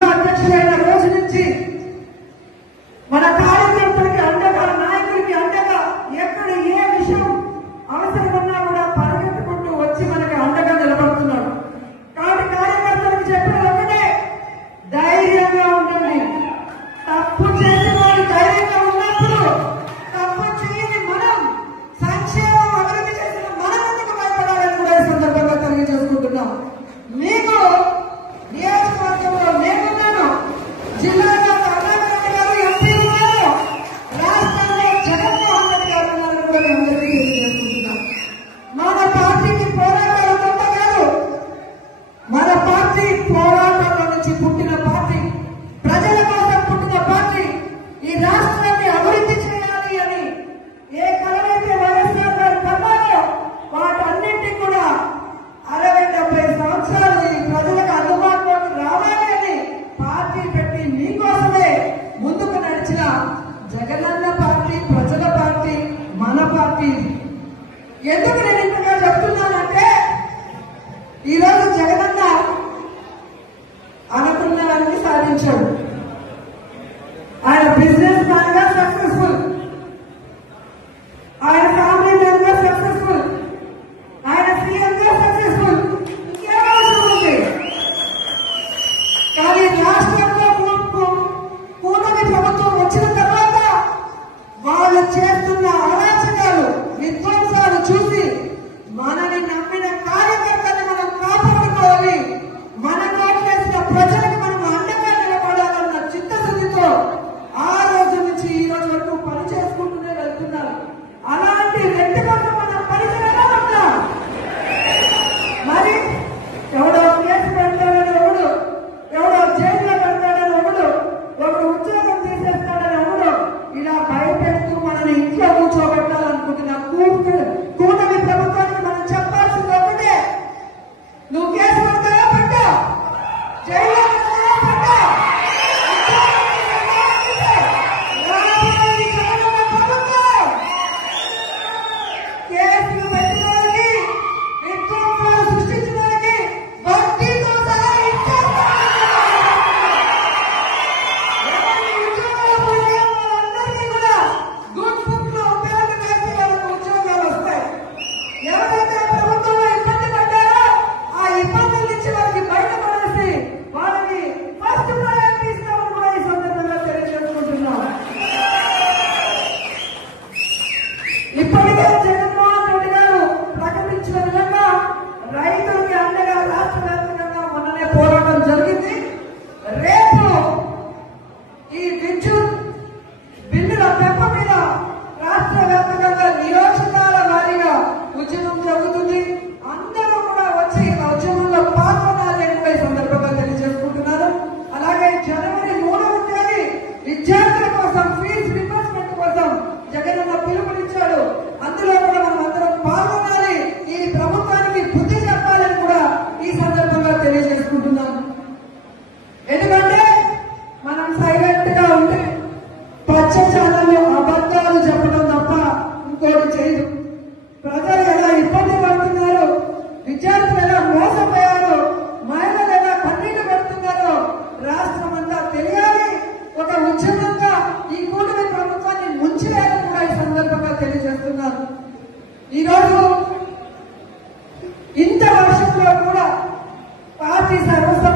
అధ్యక్షుడైన రోజు నుంచి మన కార్యకర్తలకి అండగా, నాయకులకి అండగా, ఎక్కడ ఏ విషయం అవసరమన్నా కూడా పరిగెత్తుకుంటూ వచ్చి మనకి అండగా నిలబడుతున్నాడు. కాబట్టి కార్యకర్తలకు చెప్పిన ఒకటే, ధైర్యంగా ఉండండి. తప్పు చేసిన వాడు ధైర్యంగా ఉన్నప్పుడు తప్పు చేయని మనం, సంక్షేమం అభివృద్ధి చేసిన మనం ఎందుకు భయపడాలని కూడా ఈ సందర్భంగా తెలియజేసుకుంటున్నాం. మీకు నియోజకవర్గంలో నేనున్నాను, జిల్లాలో కరుణాకర్ గారు ఎంపీ ఉన్నారు, రాష్ట్రంలో జగన్మోహన్ రెడ్డి గారు ఉన్నారని కూడా మేము అందరికీ తెలియజేసుకుంటున్నాం. మన పార్టీకి పోరాటాలు తప్ప కాదు, మన పార్టీ పోరాటంలో నుంచి పుట్టిన పార్టీ, ప్రజల కోసం పుట్టిన పార్టీ. ఈ రాష్ట్రాన్ని అభివృద్ధి చేయాలి అని ఏ కలవైతే వైఎస్ఆర్ గారు కన్నారో వాటన్నింటినీ కూడా 60-70 సంవత్సరాలు ఈ ప్రజలకు అందుబాటులోకి రావాలి అని పార్టీ పెట్టి మీకోసమే ముందుకు నడిచిన జగనన్న పార్టీ, ప్రజల పార్టీ, మన పార్టీ. ఎందుకు నేను ఇంతగా చెప్తున్నానంటే, ఈరోజు జగనన్న అనుకున్నవన్నీ సాధించాడు. ఆయన బిజినెస్ మ్యాన్ గా సక్సెస్ఫుల్, ఆయన ఫ్యామిలీ మ్యాన్ గా సక్సెస్ఫుల్, ఆయన సీఎం గా సక్సెస్ఫుల్. ఇంకేమవసరం ఉంది? కానీ రాష్ట్రంలో కూటమి ప్రభుత్వం వచ్చిన తర్వాత వాళ్ళు చేస్తున్న అరాచకాలు, విధ్వంసాలు చూసి మనని నమ్మిన కార్యకర్తని మనం కాపాడుకోవాలి, మన కోట్లేసిన ప్రజలకు మనం అండగా నిలబడాలన్న చిత్తశుద్ధితో ఆ రోజు నుంచి ఈ రోజు వరకు పని చేసుకుంటూనే వెళ్తున్నారు. అలాంటి వ్యక్తి కోసం మనం పరిచయంగా ఉన్నాం. మరి ఎవడో కేసు పెడతాడని ఒకడు, ఎవడో జైల్లో పెడతాడని ఒకడు ఉద్యోగం తీసేస్తాడని ఒకడు ఇలా భయపెడుతూ మనని ఇంట్లో కూర్చోబెట్టాలనుకుంటున్న కూటమి ప్రభుత్వానికి మనం చెప్పాల్సింది ఒకటే, నువ్వు కేసు పెడతావా పెట్టా, జైల్లో పెడతావా పెట్టా, కేసులు పెట్టడానికి, విధ్వంసాలు సృష్టించడానికి భక్తితో సహా అందరికీ కూడా గుడ్ బుక్ లో పేరు వేసి వాళ్ళకు ఉద్యోగాలు వస్తాయి. ఎవరైతే ప్రభుత్వంలో ఇబ్బంది పడ్డారో ఆ ఇబ్బందుల నుంచి వాళ్ళకి బయటపడేసి వాళ్ళకి ఫస్ట్ ప్రయారిటీ ఇస్తామని కూడా ఈ సందర్భంగా తెలియజేసుకుంటున్నాం. ఇప్పటికే జగన్మోహన్ రెడ్డి గారు ప్రకటించిన విధంగా రైతులకి అండగా రాష్ట్ర వ్యాప్తంగా మొన్ననే పోరాటం జరిగింది. రేపు ఈ విద్యుత్ బిల్లుల పెంపు మీద రాష్ట్ర వ్యాప్తంగా నియోజకాల వారీగా ఉద్యమం జరుగుతుంది. అందరూ కూడా వచ్చి ఆ ఉద్యమంలో పాల్గొనాలి అని కూడా ఈ సందర్భంగా తెలియజేసుకుంటున్నారు. అలాగే జనవరి 3వ తేదీ విద్యార్థుల కోసం ఫీజు రియంబర్స్మెంట్ కోసం జగనన్న పిలుపునిచ్చాడు. అందులో కూడా మనం అందరం పాల్గొనాలి, ఈ ప్రభుత్వానికి బుద్ధి చెప్పాలని కూడా ఈ సందర్భంగా తెలియజేసుకుంటున్నాను. ఎందుకంటే మనం సైలెంట్ గా ఉంటే పచ్చ ఛానల్లో అబద్ధాలు చెప్పడం తప్ప ఇంకోటి చేయదు. ప్రజలు ఎలా ఇబ్బంది పడుతున్నారు, విద్యార్థులు ఎలా మోసపోయారు, మహిళలు ఎలా కన్నీళ్లు పడుతున్నారో రాష్ట్రం అంతా తెలియాలి. ఒక ఉద్యమంగా ఈ కూటమి ప్రభుత్వాన్ని ముంచేయాలని కూడా ఈ సందర్భంగా తెలియజేస్తున్నారు. ఈరోజు ఇంత వర్షంలో కూడా పార్టీ సర్వస్వ